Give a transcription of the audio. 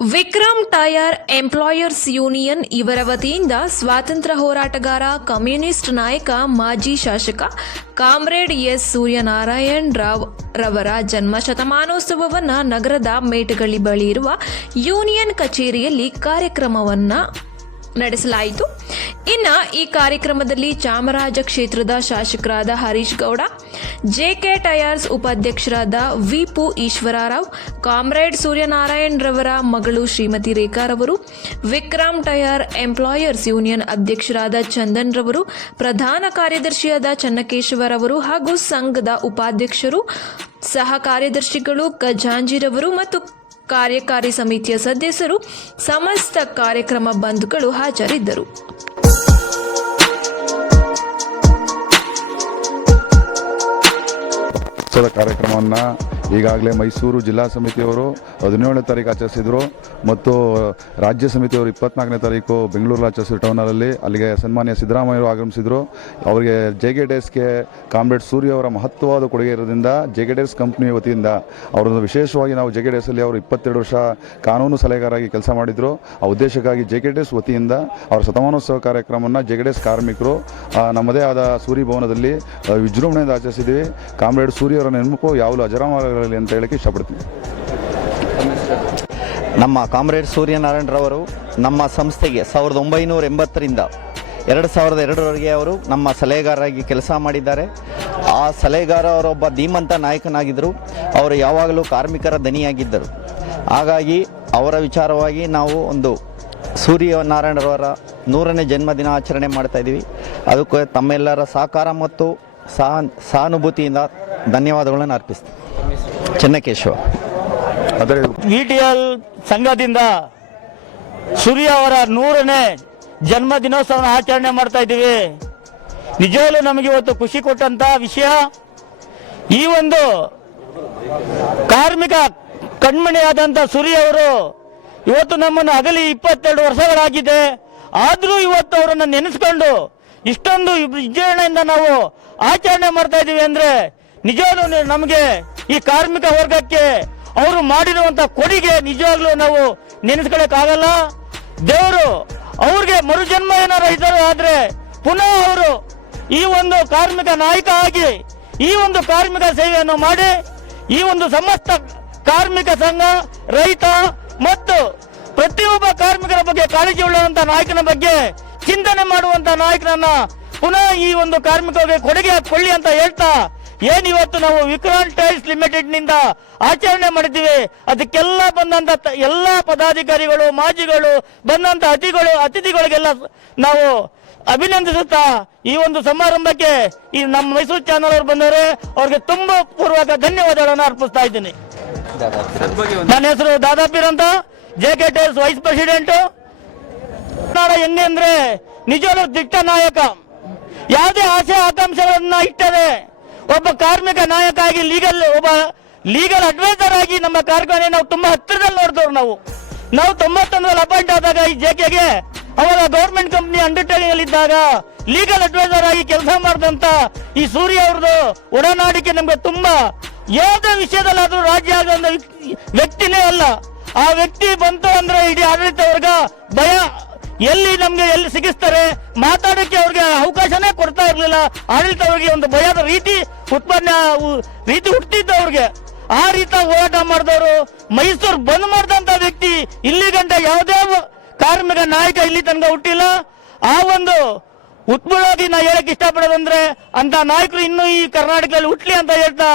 Vikram tyre employers union ಇವರ ವತಿಯಿಂದ ಸ್ವಾತಂತ್ರ್ಯ ಹೋರಾಟಗಾರ ಕಮ್ಯುನಿಸ್ಟ್ ನಾಯಕ ಮಾಜಿ ಶಾಸಕ ಕಾಮ್ರೇಡ್ ಎಸ್ ಸೂರ್ಯನಾರಾಯಣ್ ರಾವ್ ರವರ ಜನ್ಮ ಶತಮಾನೋತ್ಸವವನ್ನು ನಗರದ ಮೇಟಗಳ್ಳಿ ಬಳಿ ಇರುವ ಯೂನಿಯನ್ ಕಚೇರಿಯಲ್ಲಿ ಕಾರ್ಯಕ್ರಮವನ್ನು ನಡೆಸಲಾಯಿತು. ಇನ್ನು ಈ ಕಾರ್ಯಕ್ರಮದಲ್ಲಿ ಚಾಮರಾಜ ಕ್ಷೇತ್ರದ ಶಾಸಕರಾದ ಹರೀಶ್ ಗೌಡ, ಜೆಕೆ ಟೈರ್ಸ್ ಉಪಾಧ್ಯಕ್ಷರಾದ ವಿಪು ಈಶ್ವರರಾವ್, ಕಾಮ್ರೇಡ್ ಸೂರ್ಯನಾರಾಯಣ್ ರವರ ಮಗಳು ಶ್ರೀಮತಿ ರೇಖಾರವರು, ವಿಕ್ರಮ್ ಟೈರ್ ಎಂಪ್ಲಾಯರ್ಸ್ ಯೂನಿಯನ್ ಅಧ್ಯಕ್ಷರಾದ ಚಂದನ್ ರವರು, ಪ್ರಧಾನ ಕಾರ್ಯದರ್ಶಿಯಾದ ಚನ್ನಕೇಶವರವರು ಹಾಗೂ ಸಂಘದ ಉಪಾಧ್ಯಕ್ಷರು, ಸಹ ಕಾರ್ಯದರ್ಶಿಗಳು ಖಜಾಂಜಿರವರು ಮತ್ತು ಕಾರ್ಯಕಾರಿ ಸಮಿತಿಯ ಸದಸ್ಯರು, ಸಮಸ್ತ ಕಾರ್ಯಕ್ರಮ ಬಂಧುಗಳು ಹಾಜರಿದ್ದರು. ಕಾರ್ಯಕ್ರಮವನ್ನು ಈಗಾಗಲೇ ಮೈಸೂರು ಜಿಲ್ಲಾ ಸಮಿತಿಯವರು 17ನೇ ತಾರೀಕು ಆಚರಿಸಿದರು ಮತ್ತು ರಾಜ್ಯ ಸಮಿತಿಯವರು 24ನೇ ತಾರೀಕು ಬೆಂಗಳೂರಲ್ಲಿ ಆಚರಿಸಿದ್ರು ಟೌನ್ ಹಾಲಲ್ಲಿ. ಅಲ್ಲಿಗೆ ಸನ್ಮಾನ್ಯ ಸಿದ್ದರಾಮಯ್ಯರು ಆಗಮಿಸಿದರು. ಅವರಿಗೆ ಜೆಕೆ ಟೈರ್ಸ್ಗೆ ಕಾಮ್ರೇಡ್ ಸೂರ್ಯ ಅವರ ಮಹತ್ವವಾದ ಕೊಡುಗೆ ಇರೋದ್ರಿಂದ ಜೆಕೆ ಟೈರ್ಸ್ ಕಂಪ್ನಿ ವತಿಯಿಂದ ಅವರನ್ನು ವಿಶೇಷವಾಗಿ ನಾವು ಜೆಕೆ ಟೈರ್ಸಲ್ಲಿ ಅವರು 22 ವರ್ಷ ಕಾನೂನು ಸಲಹೆಗಾರಾಗಿ ಕೆಲಸ ಮಾಡಿದರು. ಆ ಉದ್ದೇಶಕ್ಕಾಗಿ ಜೆಕೆ ಟೈರ್ಸ್ ವತಿಯಿಂದ ಅವರ ಶತಮಾನೋತ್ಸವ ಕಾರ್ಯಕ್ರಮವನ್ನು ಜೆಕೆ ಟೈರ್ಸ್ ಕಾರ್ಮಿಕರು ನಮ್ಮದೇ ಆದ ಸೂರಿ ಭವನದಲ್ಲಿ ವಿಜೃಂಭಣೆಯಿಂದ ಆಚರಿಸಿದ್ದೀವಿ. ಕಾಮ್ರೇಡ್ ಸೂರ್ಯ ಅವರ ನೆನಪು ಯಾವಾಗಲೂ ಅಜರಾಮರಗಳಲ್ಲಿ ಅಂತ ಹೇಳಕ್ಕೆ ಇಷ್ಟಪಡ್ತೀನಿ. ನಮ್ಮ ಕಾಮ್ರೇಡ್ ಸೂರ್ಯನಾರಾಯಣರವರು ನಮ್ಮ ಸಂಸ್ಥೆಗೆ 1980ರಿಂದ 2002ರವರೆಗೆ ಅವರು ನಮ್ಮ ಸಲಹೆಗಾರರಾಗಿ ಕೆಲಸ ಮಾಡಿದ್ದಾರೆ. ಆ ಸಲಹೆಗಾರ ಅವರೊಬ್ಬ ಧೀಮಂತ ನಾಯಕನಾಗಿದ್ದರು. ಅವರು ಯಾವಾಗಲೂ ಕಾರ್ಮಿಕರ ದನಿಯಾಗಿದ್ದರು. ಹಾಗಾಗಿ ಅವರ ವಿಚಾರವಾಗಿ ನಾವು ಒಂದು ಸೂರ್ಯನಾರಾಯಣರವರ 100ನೇ ಜನ್ಮದಿನ ಆಚರಣೆ ಮಾಡ್ತಾಯಿದ್ದೀವಿ. ಅದಕ್ಕೆ ತಮ್ಮೆಲ್ಲರ ಸಹಕಾರ ಮತ್ತು ಸಹಾನುಭೂತಿಯಿಂದ ಧನ್ಯವಾದಗಳನ್ನು ಅರ್ಪಿಸ್ತೀನಿ. ಚನ್ನಕೇಶವ ವಿಟಿಎಲ್ ಸಂಘದಿಂದ ಸೂರ್ಯ ಅವರ 100ನೇ ಜನ್ಮ ದಿನೋತ್ಸವನ ಆಚರಣೆ ಮಾಡ್ತಾ ಇದ್ದೀವಿ. ನಿಜವಾಗ್ಲೂ ನಮಗೆ ಇವತ್ತು ಖುಷಿ ಕೊಟ್ಟಂತ ವಿಷಯ, ಈ ಒಂದು ಕಾರ್ಮಿಕ ಕಣ್ಮಣಿಯಾದಂಥ ಸೂರ್ಯ ಅವರು ಇವತ್ತು ನಮ್ಮನ್ನು ಅಗಲಿ 22 ವರ್ಷಗಳಾಗಿದೆ. ಆದರೂ ಇವತ್ತು ಅವರನ್ನು ನೆನೆಸ್ಕೊಂಡು ಇಷ್ಟೊಂದು ವಿಜೃಂಭಣೆಯಿಂದ ನಾವು ಆಚರಣೆ ಮಾಡ್ತಾ ಇದ್ದೀವಿ ಅಂದರೆ ನಿಜವಾಗ್ಲೂ ನಮಗೆ ಈ ಕಾರ್ಮಿಕ ವರ್ಗಕ್ಕೆ ಅವರು ಮಾಡಿರುವಂಥ ಕೊಡುಗೆ ನಿಜವಾಗ್ಲೂ ನಾವು ನೆನೆಸ್ಕೊಳ್ಳೋಕ್ಕಾಗಲ್ಲ. ದೇವರು ಅವ್ರಿಗೆ ಮರುಜನ್ಮ ಏನಾರು ಇದ್ದಾರೆ ಆದರೆ ಪುನಃ ಅವರು ಈ ಒಂದು ಕಾರ್ಮಿಕ ನಾಯಕ ಆಗಿ ಈ ಒಂದು ಕಾರ್ಮಿಕ ಸೇವೆಯನ್ನು ಮಾಡಿ ಈ ಒಂದು ಸಮಸ್ತ ಕಾರ್ಮಿಕ ಸಂಘ, ರೈತ ಮತ್ತು ಪ್ರತಿಯೊಬ್ಬ ಕಾರ್ಮಿಕರ ಬಗ್ಗೆ ಕಾಳಜಿ ಉಳ್ಳುವಂಥ ನಾಯಕನ ಬಗ್ಗೆ ಚಿಂತನೆ ಮಾಡುವಂಥ ನಾಯಕನನ್ನ ಪುನಃ ಈ ಒಂದು ಕಾರ್ಮಿಕರಿಗೆ ಕೊಡುಗೆ ಕೊಳ್ಳಿ ಅಂತ ಹೇಳ್ತಾ ಏನಿವತ್ತು ನಾವು ವಿಕ್ರಮ್ ಟೈರ್ಸ್ ಲಿಮಿಟೆಡ್ನಿಂದ ಆಚರಣೆ ಮಾಡಿದ್ದೀವಿ, ಅದಕ್ಕೆಲ್ಲ ಬಂದಂಥ ಎಲ್ಲ ಪದಾಧಿಕಾರಿಗಳು, ಮಾಜಿಗಳು, ಬಂದಂಥ ಅತಿಥಿಗಳಿಗೆಲ್ಲ ನಾವು ಅಭಿನಂದಿಸುತ್ತಾ ಈ ಒಂದು ಸಮಾರಂಭಕ್ಕೆ ಈ ನಮ್ಮ ಮೈಸೂರು ಚಾನಲ್ ಅವರು ಬಂದವರೆ ಅವ್ರಿಗೆ ತುಂಬ ಪೂರ್ವಕ ಧನ್ಯವಾದಗಳನ್ನು ಅರ್ಪಿಸ್ತಾ ಇದ್ದೀನಿ. ನನ್ನ ಹೆಸರು ದಾದಾಪೀರ್ ಅಂತ, ಜೆಕೆ ಟೈರ್ಸ್ ವೈಸ್ ಪ್ರೆಸಿಡೆಂಟು. ಹೆಂಗೆ ಅಂದ್ರೆ ನಿಜವಾದ ದಿಟ್ಟ ನಾಯಕ, ಯಾವುದೇ ಆಸೆ ಆಕಾಂಕ್ಷೆಗಳನ್ನ ಇಟ್ಟರೆ ಒಬ್ಬ ಕಾರ್ಮಿಕ ನಾಯಕ ಆಗಿ ಒಬ್ಬ ಲೀಗಲ್ ಅಡ್ವೈಸರ್ ಆಗಿ ನಮ್ಮ ಕಾರ್ಖಾನೆ ನಾವು ತುಂಬಾ ಹತ್ತಿರದಲ್ಲಿ ನೋಡಿದವ್ರು. ನಾವು 91ರಲ್ಲಿ ಅಪಾಯಿಂಟ್ ಆದಾಗ ಈ ಜೆಕೆಗೆ ಅವರ ಗೌರ್ಮೆಂಟ್ ಕಂಪ್ನಿ ಅಂಡರ್ಟೇಕಿಂಗ್ ಅಲ್ಲಿ ಇದ್ದಾಗ ಲೀಗಲ್ ಅಡ್ವೈಸರ್ ಆಗಿ ಕೆಲಸ ಮಾಡಿದಂತ ಈ ಸೂರ್ಯ ಅವ್ರದ್ದು ಒಡನಾಡಿಕೆ ನಮ್ಗೆ ತುಂಬಾ, ಯಾವುದೇ ವಿಷಯದಲ್ಲಾದ್ರೂ ರಾಜ್ಯ ಆಗೋ ವ್ಯಕ್ತಿನೇ ಅಲ್ಲ. ಆ ವ್ಯಕ್ತಿ ಬಂತು ಅಂದ್ರೆ ಇಡೀ ಆಡಳಿತ ವರ್ಗ ಭಯ, ಎಲ್ಲಿ ಸಿಗಿಸ್ತಾರೆ ಮಾತಾಡೋಕ್ಕೆ ಅವ್ರಿಗೆ ಅವಕಾಶನೇ ಕೊಡ್ತಾ ಇರ್ಲಿಲ್ಲ. ಆಡಳಿತವ್ರಿಗೆ ಒಂದು ಭಯದ ರೀತಿ ಹುಟ್ಟಿದ್ದ ಅವ್ರಿಗೆ. ಆ ರೀತಿ ಹೋರಾಟ ಮಾಡಿದವರು, ಮೈಸೂರು ಬಂದ್ ಮಾಡಿದಂತ ವ್ಯಕ್ತಿ ಇಲ್ಲಿ ಗಂಟ ಯಾವುದೇ ಕಾರ್ಮಿಕ ನಾಯಕ ಇಲ್ಲಿ ತನಕ ಹುಟ್ಟಿಲ್ಲ. ಆ ಒಂದು ಉತ್ಪೂರ್ಣವಾಗಿ ನಾ ಹೇಳಕ್ ಇಷ್ಟಪಡೋದಂದ್ರೆ ಅಂತ ನಾಯಕರು ಇನ್ನೂ ಈ ಕರ್ನಾಟಕದಲ್ಲಿ ಹುಟ್ಲಿ ಅಂತ ಹೇಳ್ತಾ